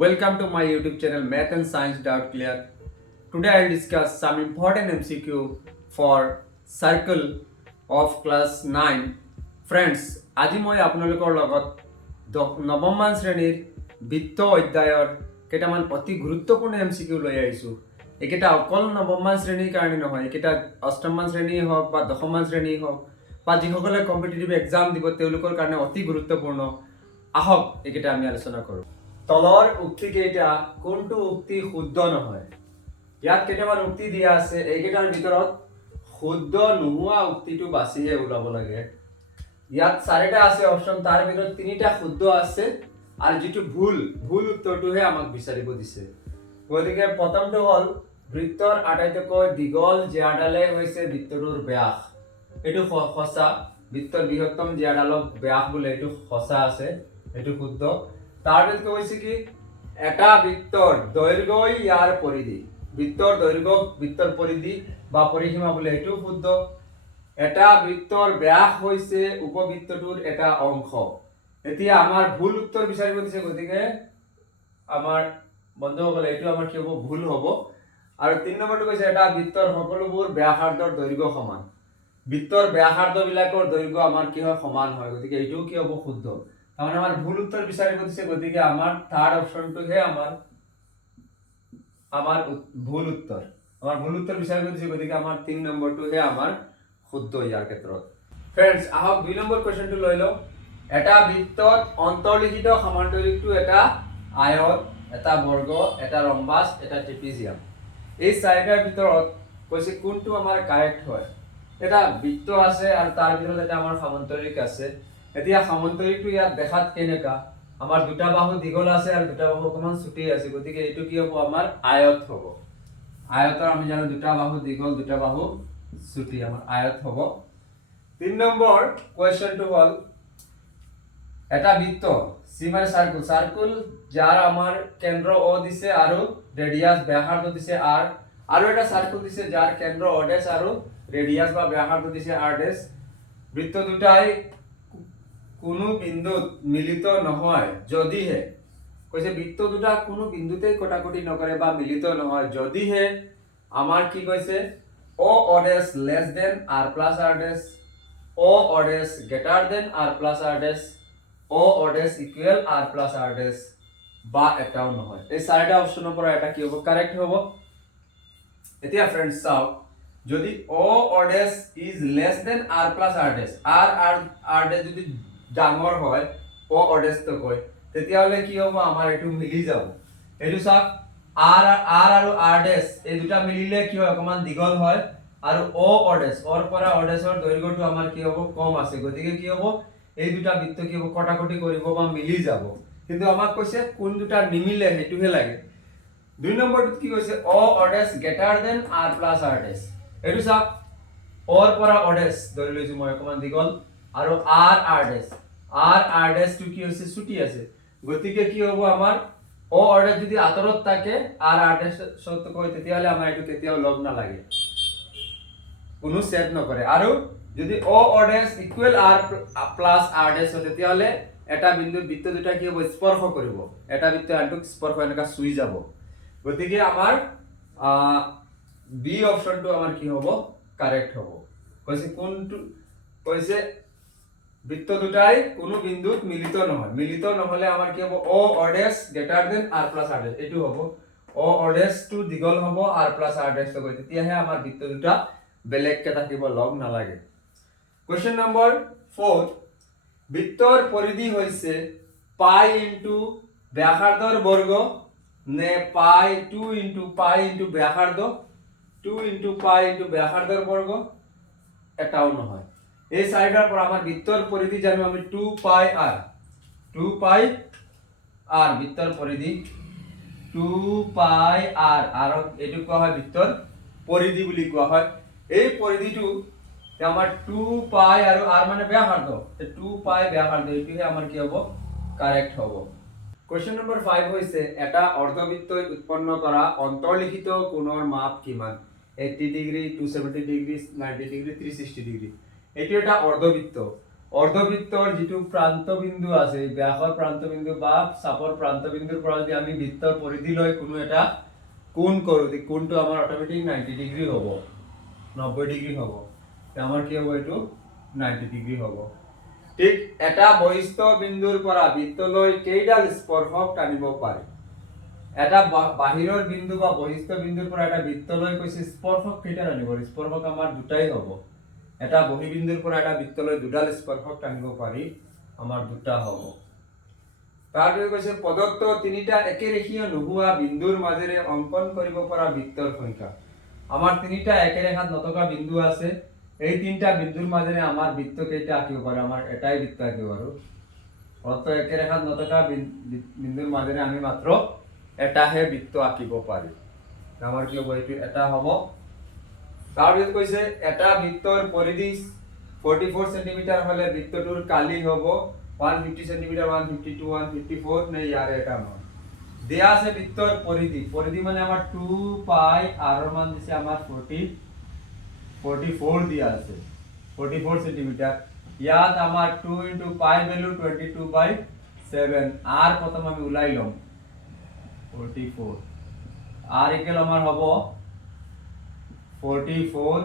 Welcome to my YouTube channel Math and Science Clear. Today I will discuss some important MCQ for circle of class 9. Friends, আজি মই আপোনালোকৰ লগত নৱমমান শ্ৰেণীৰ বিত্ত অধ্যায়ৰ কেইটামান অতি গুৰুত্বপূৰ্ণ এম চি কিউ লৈ আহিছোঁ এইকেইটা অকল নৱমমান শ্ৰেণীৰ কাৰণে নহয় এইকেইটা অষ্টমমান শ্ৰেণী হওক বা দশমমান শ্ৰেণী হওক বা যিসকলে কম্পিটিটিভ এক্সাম দিব তেওঁলোকৰ কাৰণে অতি গুৰুত্বপূৰ্ণ আহক এইকেইটা আমি আলোচনা কৰোঁ তলৰ উক্তিকেইটা কোনটো উক্তি শুদ্ধ নহয়? ইয়াত কেইটামান উক্তি দিয়া আছে, এইকেইটাৰ ভিতৰত শুদ্ধ নোহোৱা উক্তিটো বাছিহে ওলাব লাগে। ইয়াত চাৰিটা আছে অপশ্যন, তাৰ ভিতৰত তিনিটা শুদ্ধ আছে আৰু যিটো ভুল ভুল উত্তৰটোহে আমাক বিচাৰিব দিছে। গতিকে প্ৰথমটো হ'ল, বৃত্তৰ আটাইতকৈ দীঘল জীয়াডালে হৈছে বৃত্তটোৰ ব্যাস। এইটো সঁচা। বৃত্তৰ বৃহত্তম জীয়াডালক ব্যাস বোলে, এইটো সঁচা আছে, এইটো শুদ্ধ। তাৰ ভিতৰত কৈছে কি? এটা বৃত্তৰ দৈৰ্ঘ্যই ইয়াৰ পৰিধি বৃত্তৰ দৈৰ্ঘ্য বৃত্তৰ পৰিধি বা পৰিসীমা বোলে এইটো শুদ্ধ। এটা বৃত্তৰ ব্যাস হৈছে উপবৃত্তটোৰ এটা অংশ। এতিয়া আমাৰ ভুল উত্তৰ বিচাৰিব দিছে, গতিকে আমাৰ বন্ধুসকলে, এইটো আমাৰ কি হ'ব? ভুল হ'ব। আৰু তিনি নম্বৰটো কৈছে, এটা বৃত্তৰ সকলোবোৰ ব্যাসাৰ্ধৰ দৈৰ্ঘ্য সমান। বৃত্তৰ ব্যাসাৰ্ধবিলাকৰ দৈৰ্ঘ্য আমাৰ কি হয়? সমান হয়। গতিকে এইটোও কি হ'ব? শুদ্ধ। তাৰমানে আমাৰ ভুল উত্তৰ বিচাৰিব দিছে গতিকে আমাৰ থাৰ্ড অপশ্যনটোহে আমাৰ আমাৰ উত- ভুল উত্তৰ আমাৰ ভুল উত্তৰ বিচাৰিব দিছে গতিকে আমাৰ তিনি নম্বৰটোহে আমাৰ শুদ্ধ ইয়াৰ ক্ষেত্ৰত ফ্ৰেণ্ডছ আহক দুই নম্বৰ কুৱেশ্যনটো লৈ লওঁ। এটা বৃত্তত অন্তৰ্লিখিত সমান্তৰিকটো এটা আয়ত, এটা বৰ্গ, এটা ৰম্বাস এটা ট্ৰেপিজিয়াম এই চাৰিটাৰ ভিতৰত কৈছে কোনটো আমাৰ কাৰেক্ট হয়। এটা বৃত্ত আছে আৰু তাৰ ভিতৰত এটা আমাৰ সমান্তৰিক আছে। এতিয়া সমান্তৰিকটো ইয়াত দেখাত কেনেকা আমাৰ দুটা বাহু দীঘল আছে আৰু দুটা বাহু অকণমান চুটি আছে, গতিকে এইটো কি হ'ব? আমাৰ আয়ত হ'ব। আয়তৰ আমি জানো দুটা বাহু দীঘল, দুটা বাহু চুটি, আমাৰ আয়ত হ'ব। তিন নম্বৰ কুৱেশ্যনটো হ'ল, এটা বৃত্ত, চি মানে সার্কুল সার্কুল যার আমার কেন্দ্র ও দিছে আৰু রেডিয়াস ব্যাসার্ধ দিছে আর আৰু এটা সার্কুল দিছে যার কেন্দ্র ও ডেস আৰু রেডিয়াস বা ব্যাসার্ধ দিছে আর ডেস বৃত্ত দুটাই কোনো বিন্দুত মিলিত নহয়, যদিহে, কৈছে বৃত্ত দুটা কোনো বিন্দুতেই কটাকটি নকৰে বা মিলিত নহয়, যদিহে, আমাৰ কি কৈছে, O O dash less than R plus R dash O O dash greater than R plus R dash O O dash equal R plus R dash, বা এটাও নহয়। এই চাৰিটা অপশ্যনৰ পৰা এটা কি হ'ব? কাৰেক্ট হ'ব? এতিয়া ফ্ৰেণ্ডছ চাওক, যদি অ অডেস is less than r plus r dash, r r r dash যদি ডাঙৰ হয় অ অডেছতকৈ তেতিয়াহ'লে কি হ'ব? আমাৰ এইটো মিলি যাব। এইটো চাওক, আৰ আৰ আৰু আৰ ডেছ এই দুটা মিলিলে কি হয়? অকণমান দীঘল হয়। আৰু অ অডেছ অৰ পৰা অডেছৰ দৈৰ্ঘ্যটো আমাৰ কি হ'ব? কম আছে। গতিকে কি হ'ব? এই দুটা বৃত্ত কি হ'ব? কটাকটি কৰিব বা মিলি যাব। কিন্তু আমাক কৈছে, কোন দুটা নিমিলে সেইটোহে লাগে। দুই নম্বৰটোত কি কৈছে? O O dash greater than r plus আৰ ডেছ এইটো চাওক, অৰ পৰা অডেছ ধৰি লৈছো মই, অকণমান দীঘল। আৰু আৰ আৰ ডেছ। আৰ আৰ ডেছটো কি হৈছে? ছুটি আছে। গতিকে কি হ'ব আমাৰ? অ অডেছ যদি আঁতৰত থাকে, আৰ আৰ ডেছত কয়, তেতিয়াহ'লে আমাৰ এইটো কেতিয়াও লগ নালাগে। কোনো ছেট নকৰে। আৰু যদি অ অডেছ ইকুৱেল আৰ প্লাছ আৰ ডেছ হয়, তেতিয়াহ'লে এটা বিন্দুত বৃত্ত দুটা কি হ'ব? স্পৰ্শ কৰিব। এটা বৃত্ত আনটোক স্পৰ্শ এনেকা চুই যাব। গতিকে আমাৰ বি অপশ্যনটো আমাৰ কি হ'ব? কাৰেক্ট হ'ব। কৈছে কোনটো, কৈছে বৃত্ত দুটাই কোনো বিন্দুত মিলিত নহয়। মিলিত নহ'লে আমাৰ কি হ'ব? অ O dash greater than r plus আৰ ডেছ এইটো হ'ব। অ অডেছটো দীঘল হ'ব, আৰ প্লাছ আৰ ডেছ হ'ব তেতিয়াহে আমাৰ বৃত্ত দুটা বেলেগকে থাকিব, লগ নালাগে। কুৱেশ্যন নম্বৰ ফ'ৰ বৃত্তৰ পৰিধি হৈছে পাই ইনটু ব্যাসাৰ্ধৰ বৰ্গ নে pi two into pi into ব্যাসাৰ্ধ। Two into pi into ব্যাসাৰ্ধৰ বৰ্গ এটাও নহয়। এই চাৰিটাৰ পৰা আমাৰ বৃত্তৰ পৰিধি জানো আমি টু পাই আৰ টু পাই আৰ বৃত্তৰ পৰিধি টু পাই আৰ আৰক এইটো কোৱা হয় বৃত্তৰ পৰিধি বুলি কোৱা হয়। এই পৰিধিটো তে আমাৰ টু পাই আৰু আৰ মানে ব্যাসাৰ্ধ টু পাই ব্যাসাৰ্ধ এইটোহে আমাৰ কি হ'ব? কাৰেক্ট হ'ব। কুৱেশ্যন নম্বৰ ফাইভ হৈছে, এটা অৰ্ধবৃত্তই উৎপন্ন কৰা অন্তৰ্লিখিত কোণৰ মাপ কিমান? Eighty degree two seventy degree ninety degree three sixty degree এইটো এটা অৰ্ধবৃত্ত। অৰ্ধবৃত্তৰ যিটো প্ৰান্তবিন্দু আছে, এই ব্যাসৰ প্ৰান্তবিন্দু বা চাপৰ প্ৰান্তবিন্দুৰ পৰা যদি আমি বৃত্তৰ পৰিধি লৈ কোনো এটা কোণ কৰোঁ কোণটো আমাৰ অট'মেটিক নাইণ্টি ডিগ্ৰী হ'ব। নব্বৈ ডিগ্ৰী হ'ব। আমাৰ কি হ'ব এইটো? নাইণ্টি ডিগ্ৰী হ'ব। ঠিক এটা বহিস্থ বিন্দুৰ পৰা বৃত্তলৈ কেইডাল স্পৰ্শক টানিব পাৰি? এটা বাহিৰৰ বিন্দু বা বহিস্থ বিন্দুৰ পৰা এটা বৃত্তলৈ কৈছে, স্পৰ্শক কেইটা টানিব স্পৰ্শক আমাৰ দুটাই হ'ব। এটা বহিবিন্দুৰ পৰা এটা বৃত্তলৈ দুডাল স্পৰ্শক টানিব পাৰি আমাৰ দুটা হ'ব। তাৰপিছত কৈছে প্ৰদত্ত তিনিটা একেৰেখীয় নোহোৱা বিন্দুৰ মাজেৰে অংকন কৰিব পৰা বৃত্তৰ সংখ্যা। আমাৰ তিনিটা একেৰেখাত নথকা বিন্দু আছে। এই তিনিটা বিন্দুৰ মাজেৰে আমাৰ বৃত্ত কেইটা আঁকিব পাৰো, আমাৰ এটাই বৃত্ত আঁকিব পাৰো। অত একেৰেখাত নথকা বিন- বিন্দুৰ মাজেৰে আমি মাত্ৰ এটাহে বৃত্ত আঁকিব পাৰি। আমাৰ কি হ'ব এইটো? এটা হ'ব। তাৰপিছত কৈছে, এটা বৃত্তৰ পৰিধি ফৰ্টি ফ'ৰ চেণ্টিমিটাৰ হ'লে বৃত্তটোৰ কালি হ'ব one fifty centimetre one fifty two one fifty four নে ইয়াৰে এটা মান? দেয়া আছে বৃত্তৰ পৰিধি। পৰিধি মানে আমাৰ টু পাই আৰৰ মান দিছে আমাৰ ফৰ্টি ফৰ্টি ফ'ৰ দিয়া আছে। ফৰ্টি ফ'ৰ চেণ্টিমিটাৰ ইয়াত আমাৰ two into pi value twenty two by seven r প্ৰথম আমি ওলাই ল'ম। ফৰ্টি ফ'ৰ আৰ ইকুৱেল আমাৰ হ'ব ফৰ্টি ফ'ৰ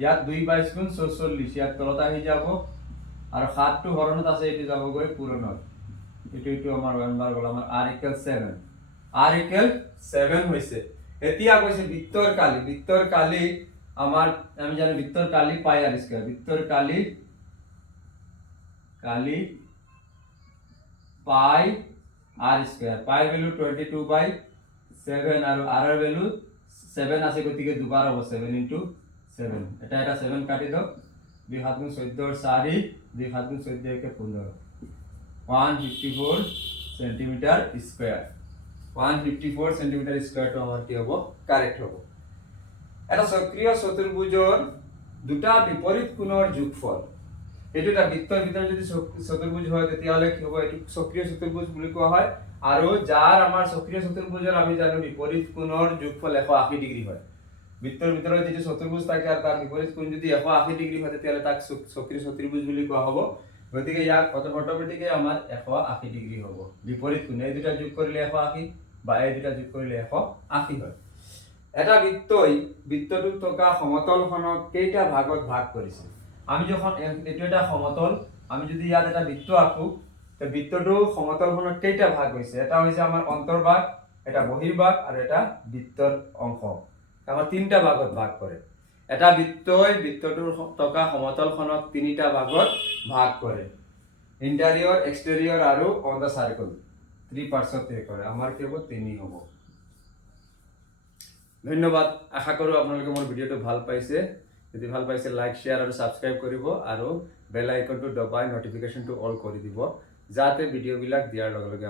ইয়াত দুই বাইছ গুণ ছয়চল্লিছ ইয়াত তলত আহি যাব। আৰু সাতটো হৰণত আছে, এইটো যাবগৈ পূৰণত। এইটো এইটো আমাৰ ওৱান বাৰ গ'ল আমাৰ r equal seven r equal seven হৈছে। এতিয়া কৈছে বৃত্তৰ কালি। বৃত্তৰ কালি আমাৰ, আমি জানো বৃত্তৰ কালি পাই আৰ স্কোয়ার বৃত্তৰ কালি কালি pi r square pi value twenty two by seven আৰু আৰ ৰ ভ্যালু ছেভেন আছে গতিকে দুবাৰ হ'ব ছেভেন ইণ্টু ছেভেন এটা এটা ছেভেন কাটি দিয়ক। দুই সাত গুণ চৈধ্যৰ চাৰি, দুই সাত গুণ চৈধ্য একে পোন্ধৰ। One fifty four centimetre square one fifty four centimetre স্কুৱেৰটো আমাৰ কি হ'ব? কাৰেক্ট হ'ব। এটা সক্ৰিয় চতুৰ্ভুজৰ দুটা বিপৰীত কোণৰ যোগফল এইটো এটা বৃত্তৰ ভিতৰত যদি চতুৰ্ভুজ হয় তেতিয়াহ'লে কি হ'ব? এইটো সক্ৰিয় চতুৰ্ভুজ বুলি কোৱা হয়। আৰু যাৰ আমাৰ সক্ৰিয় চতুৰ্ভুজৰ আমি জানো, বিপৰীত কোণৰ যোগফল এশ আশী ডিগ্ৰী হয়। বৃত্তৰ ভিতৰত যিটো চতুৰ্ভুজ থাকে আৰু তাৰ বিপৰীত কোণ যদি এশ আশী ডিগ্ৰী হয় তেতিয়াহ'লে তাক সক্ৰিয় চতুৰ্ভুজ বুলি কোৱা হ'ব। গতিকে ইয়াক অট'মেটিকে আমাৰ এশ আশী ডিগ্ৰী হ'ব। বিপৰীত কোণ এই দুটা যোগ কৰিলে এশ আশী বা এই দুটা যোগ কৰিলে এশ আশী হয়। এটা বৃত্তই বৃত্তটোত থকা সমতলখনক কেইটা ভাগত ভাগ কৰিছে? আমি যখন এইটো এটা সমতল, আমি যদি ইয়াত এটা বৃত্ত আঁকো, তে বৃত্তটো সমতলখনত কেইটা ভাগ হৈছে? এটা হৈছে আমাৰ অন্তৰ্ভাগ, এটা বহিৰ্ভাগ আৰু এটা বৃত্তৰ অংশ। আমাৰ তিনিটা ভাগত ভাগ কৰে। এটা বৃত্তই বৃত্তটোৰ থকা সমতলখনক তিনিটা ভাগত ভাগ কৰে। ইণ্টাৰিয়ৰ, এক্সটেৰিয়ৰ আৰু অন দ্য চাৰ্কল থ্ৰী পাৰ্টছতে কৰে। আমাৰ কি হ'ব তিনি হ'ব। ধন্যবাদ। আশা কৰোঁ আপোনালোকে মোৰ ভিডিঅ'টো ভালো পাইছে। যদি ভালো পাইছে লাইক শ্বেয়াৰ আৰু ছাবস্ক্ৰাইব কৰিব আৰু বেল আইকনটো দবাই নটিফিকেশ্যনটো অল কৰি দিব, যাতে ভিডিঅ'বিলাক দিয়াৰ লগে লগে